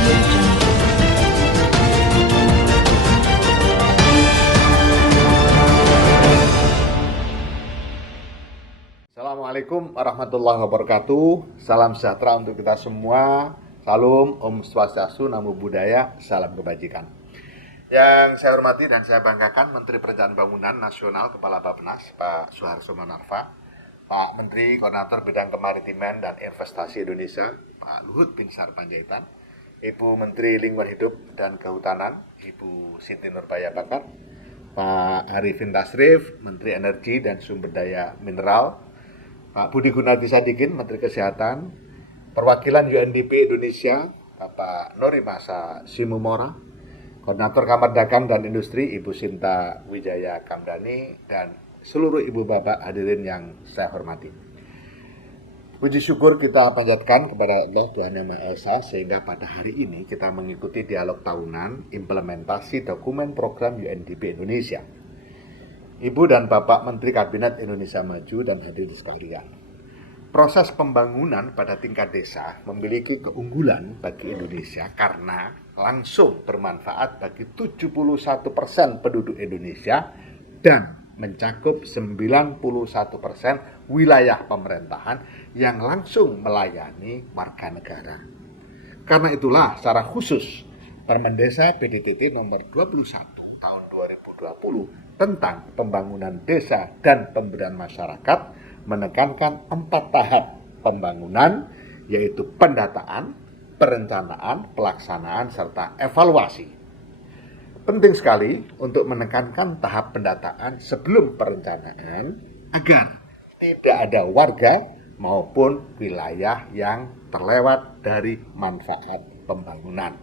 Jungle. Assalamualaikum warahmatullahi wabarakatuh. Salam sejahtera untuk kita semua. Salam, Om Swastiastu, Namo Buddhaya, salam kebajikan. Yang saya hormati dan saya banggakan Menteri Perencanaan Pembangunan Nasional Kepala Bappenas, Pak Suharto Monoarfa, Pak Menteri Koordinator Bidang Kemaritiman dan Investasi Indonesia, Pak Luhut Binsar Panjaitan, Ibu Menteri Lingkungan Hidup dan Kehutanan, Ibu Siti Nurbaya Bakar, Pak Arifin Tasrif, Menteri Energi dan Sumber Daya Mineral, Pak Budi Gunadi Sadikin, Menteri Kesehatan, perwakilan UNDP Indonesia, Bapak Nori Masa Simumora, Koordinator Kamar Dagang dan Industri, Ibu Sinta Wijaya Kamdani, dan seluruh ibu bapak hadirin yang saya hormati. Puji syukur kita panjatkan kepada Allah Tuhan Yang Maha Esa sehingga pada hari ini kita mengikuti dialog tahunan implementasi dokumen program UNDP Indonesia. Ibu dan Bapak Menteri Kabinet Indonesia Maju dan hadirin sekalian. Proses pembangunan pada tingkat desa memiliki keunggulan bagi Indonesia karena langsung bermanfaat bagi 71% penduduk Indonesia dan mencakup 91% wilayah pemerintahan yang langsung melayani warga negara. Karena itulah secara khusus Permendesa PDTT nomor 21 tahun 2020 tentang pembangunan desa dan pemberdayaan masyarakat menekankan 4 tahap pembangunan, yaitu pendataan, perencanaan, pelaksanaan, serta evaluasi. Penting sekali untuk menekankan tahap pendataan sebelum perencanaan agar tidak ada warga maupun wilayah yang terlewat dari manfaat pembangunan.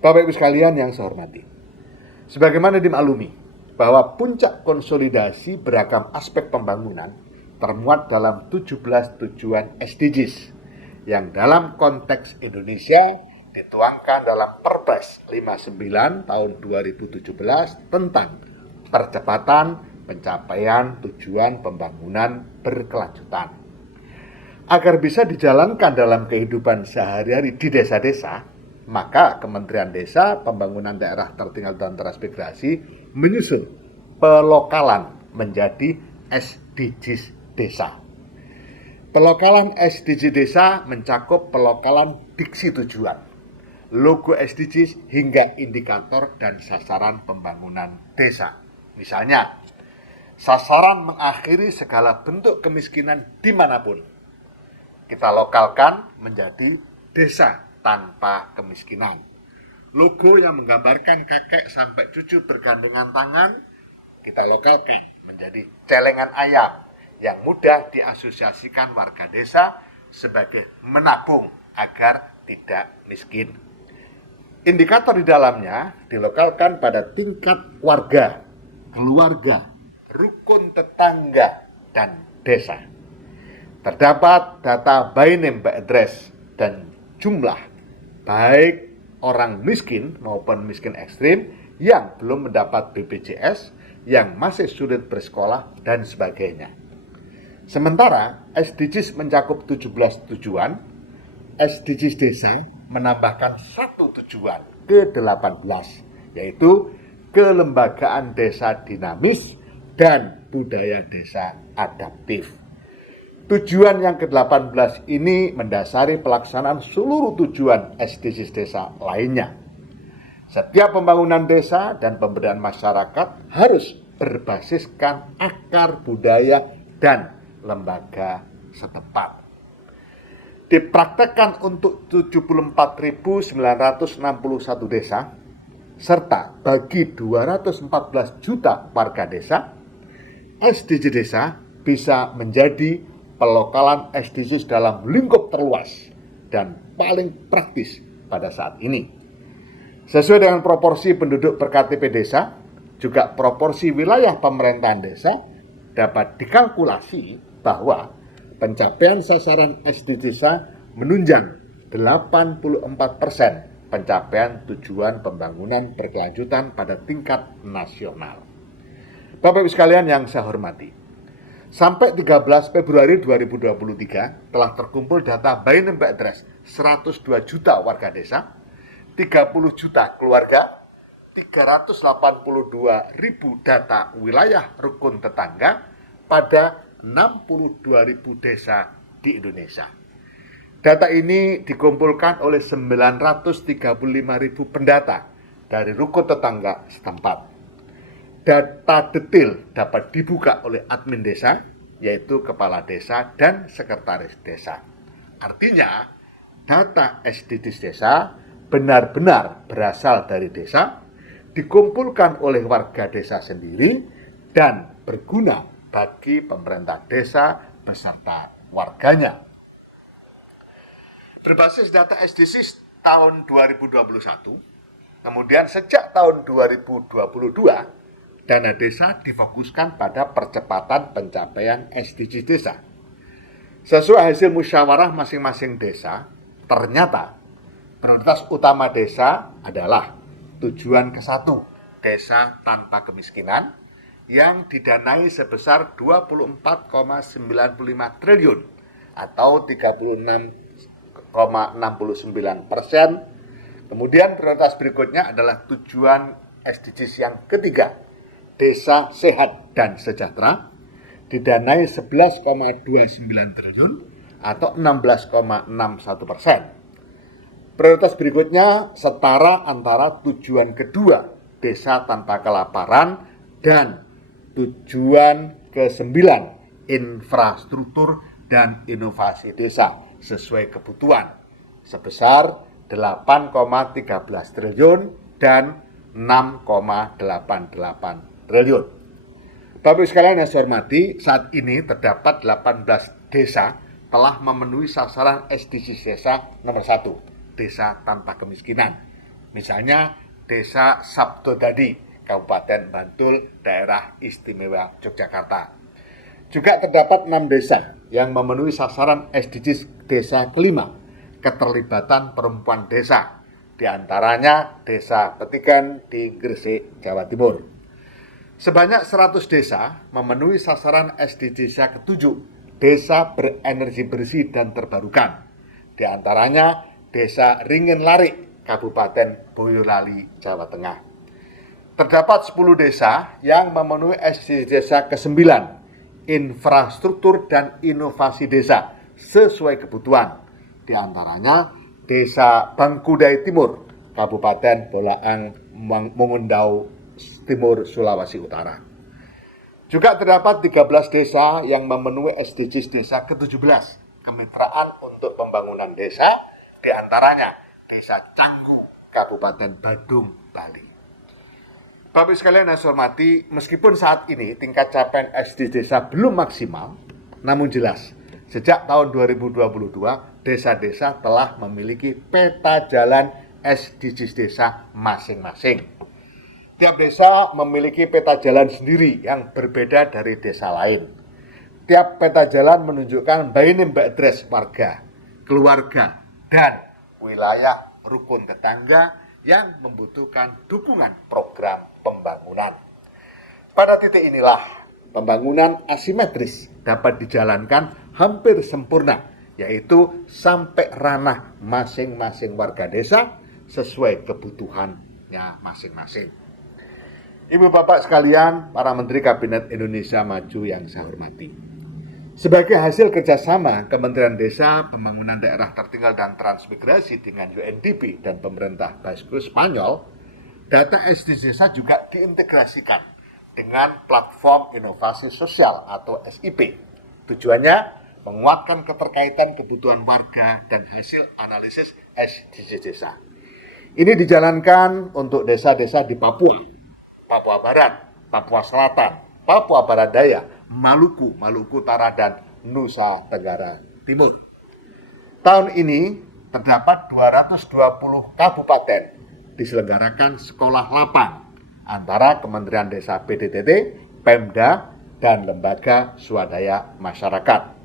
Bapak Ibu sekalian yang saya hormati, sebagaimana dimaklumi bahwa puncak konsolidasi beragam aspek pembangunan termuat dalam 17 tujuan SDGs yang dalam konteks Indonesia dituangkan dalam Perpres 59 tahun 2017 tentang percepatan pencapaian tujuan pembangunan berkelanjutan. Agar bisa dijalankan dalam kehidupan sehari-hari di desa-desa, maka Kementerian Desa, Pembangunan Daerah Tertinggal dan Transmigrasi menyusun pelokalan menjadi SDGs Desa. Pelokalan SDGs Desa mencakup pelokalan diksi tujuan, logo SDGs hingga indikator dan sasaran pembangunan desa. Misalnya, sasaran mengakhiri segala bentuk kemiskinan dimanapun. Kita lokalkan menjadi desa tanpa kemiskinan. Logo yang menggambarkan kakek sampai cucu bergandengan tangan, kita lokalkan menjadi celengan ayam yang mudah diasosiasikan warga desa sebagai menabung agar tidak miskin. Indikator di dalamnya dilokalkan pada tingkat warga, keluarga, rukun tetangga, dan desa. Terdapat data by name by address dan jumlah baik orang miskin maupun miskin ekstrim yang belum mendapat BPJS, yang masih sulit bersekolah, dan sebagainya. Sementara SDGs mencakup 17 tujuan, SDGs Desa menambahkan satu tujuan ke-18, yaitu kelembagaan desa dinamis dan budaya desa adaptif. Tujuan yang ke-18 ini mendasari pelaksanaan seluruh tujuan SDGs Desa lainnya. Setiap pembangunan desa dan pemberdayaan masyarakat harus berbasiskan akar budaya dan lembaga setempat. Dipraktekkan untuk 74.961 desa, serta bagi 214 juta warga desa, SDGs Desa bisa menjadi pelokalan SDGs dalam lingkup terluas dan paling praktis pada saat ini. Sesuai dengan proporsi penduduk per KTP desa, juga proporsi wilayah pemerintahan desa, dapat dikalkulasi bahwa pencapaian sasaran SDGs Desa menunjang 84% pencapaian tujuan pembangunan berkelanjutan pada tingkat nasional. Bapak Ibu sekalian yang saya hormati, sampai 13 Februari 2023 telah terkumpul data by name by address 102 juta warga desa 30 juta keluarga, 382.000 data wilayah rukun tetangga pada 62.000 desa di Indonesia. Data ini dikumpulkan oleh 935.000 pendata dari rukun tetangga setempat. Data detail dapat dibuka oleh admin desa, yaitu kepala desa dan sekretaris desa. Artinya, data SDGs desa benar-benar berasal dari desa, dikumpulkan oleh warga desa sendiri, dan berguna bagi pemerintah desa beserta warganya. Berbasis data SDGs tahun 2021, kemudian sejak tahun 2022, dana desa difokuskan pada percepatan pencapaian SDGs desa. Sesuai hasil musyawarah masing-masing desa, ternyata prioritas utama desa adalah tujuan ke-1, desa tanpa kemiskinan, yang didanai sebesar 24,95 triliun atau 36,69%. Kemudian prioritas berikutnya adalah tujuan SDGs yang ketiga, desa sehat dan sejahtera, didanai 11,29 triliun atau 16,61%. Prioritas berikutnya setara antara tujuan kedua, desa tanpa kelaparan, dan tujuan ke-9, infrastruktur dan inovasi desa sesuai kebutuhan, sebesar 8,13 triliun dan 6,88 triliun. Bapak sekalian yang saya hormati, saat ini terdapat 18 desa telah memenuhi sasaran SDGs desa nomor 1, desa tanpa kemiskinan. Misalnya Desa Sabtodadi, Kabupaten Bantul, Daerah Istimewa Yogyakarta. Juga terdapat 6 desa yang memenuhi sasaran SDGs desa kelima, keterlibatan perempuan desa, di antaranya Desa Petikan di Gresik, Jawa Timur. Sebanyak 100 desa memenuhi sasaran SDGs desa ke-7, desa berenergi bersih dan terbarukan, di antaranya Desa Ringen Larik, Kabupaten Boyolali, Jawa Tengah. Terdapat 10 desa yang memenuhi SDGs desa ke-9, infrastruktur dan inovasi desa sesuai kebutuhan, di antaranya Desa Bangkudai Timur, Kabupaten Bolaang Mungundau Timur, Sulawesi Utara. Juga terdapat 13 desa yang memenuhi SDGs desa ke-17, kemitraan untuk pembangunan desa, di antaranya Desa Canggu, Kabupaten Badung, Bali. Bapak sekalian yang saya hormati, meskipun saat ini tingkat capaian SDGs desa belum maksimal, namun jelas sejak tahun 2022 desa-desa telah memiliki peta jalan SDGs desa masing-masing. Tiap desa memiliki peta jalan sendiri yang berbeda dari desa lain. Tiap peta jalan menunjukkan by name by address warga, keluarga, dan wilayah rukun tetangga yang membutuhkan dukungan program pembangunan. Pada titik inilah pembangunan asimetris dapat dijalankan hampir sempurna, yaitu sampai ranah masing-masing warga desa sesuai kebutuhannya masing-masing. Ibu bapak sekalian, para Menteri Kabinet Indonesia Maju yang saya hormati. Sebagai hasil kerjasama Kementerian Desa, Pembangunan Daerah Tertinggal dan Transmigrasi dengan UNDP dan pemerintah Basque Spanyol, data SDGs desa juga diintegrasikan dengan platform inovasi sosial atau SIP. Tujuannya menguatkan keterkaitan kebutuhan warga dan hasil analisis SDGs desa. Ini dijalankan untuk desa-desa di Papua, Papua Barat, Papua Selatan, Papua Barat Daya, Maluku, Maluku Utara, dan Nusa Tenggara Timur. Tahun ini terdapat 220 kabupaten diselenggarakan sekolah lapang antara Kementerian Desa PDTT, Pemda, dan lembaga swadaya masyarakat.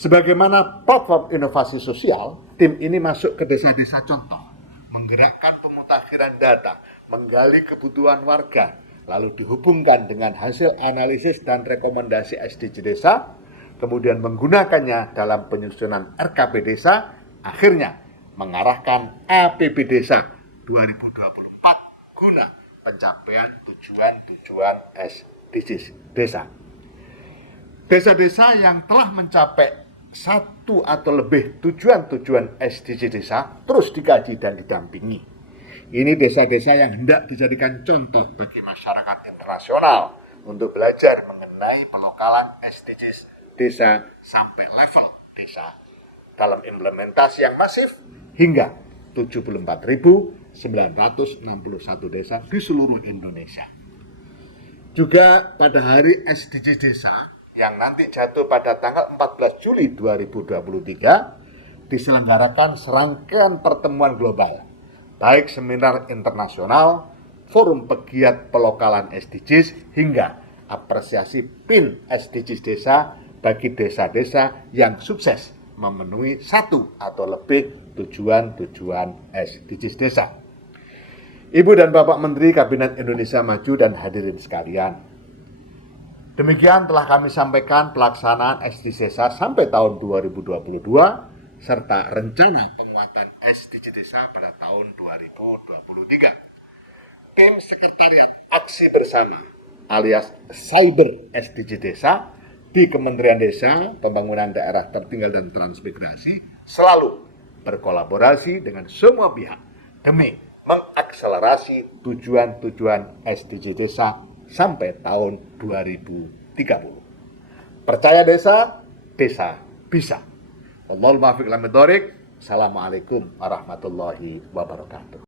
Sebagaimana platform inovasi sosial, tim ini masuk ke desa-desa contoh, menggerakkan pemutakhiran data, menggali kebutuhan warga, lalu dihubungkan dengan hasil analisis dan rekomendasi SDGs desa, kemudian menggunakannya dalam penyusunan RKP desa, akhirnya mengarahkan APB desa 2024 guna pencapaian tujuan-tujuan SDGs desa. Desa-desa yang telah mencapai satu atau lebih tujuan-tujuan SDGs desa terus dikaji dan didampingi. Ini desa-desa yang hendak dijadikan contoh bagi masyarakat internasional untuk belajar mengenai pelokalan SDGs desa sampai level desa dalam implementasi yang masif hingga 74.961 desa di seluruh Indonesia. Juga pada hari SDGs desa yang nanti jatuh pada tanggal 14 Juli 2023 diselenggarakan serangkaian pertemuan global, baik seminar internasional, forum pegiat pelokalan SDGs, hingga apresiasi PIN SDGs desa bagi desa-desa yang sukses memenuhi satu atau lebih tujuan-tujuan SDGs desa. Ibu dan Bapak Menteri Kabinet Indonesia Maju dan hadirin sekalian, demikian telah kami sampaikan pelaksanaan SDGs desa sampai tahun 2022 serta rencana penguatan SDGs desa pada tahun 2023. Tim Sekretariat Aksi Bersama alias Cyber SDGs Desa di Kementerian Desa, Pembangunan Daerah Tertinggal dan Transmigrasi selalu berkolaborasi dengan semua pihak demi mengakselerasi tujuan-tujuan SDGs desa sampai tahun 2030. Percaya desa, desa bisa. Wallahul muwaffiq ila aqwamit thoriq. Assalamualaikum warahmatullahi wabarakatuh.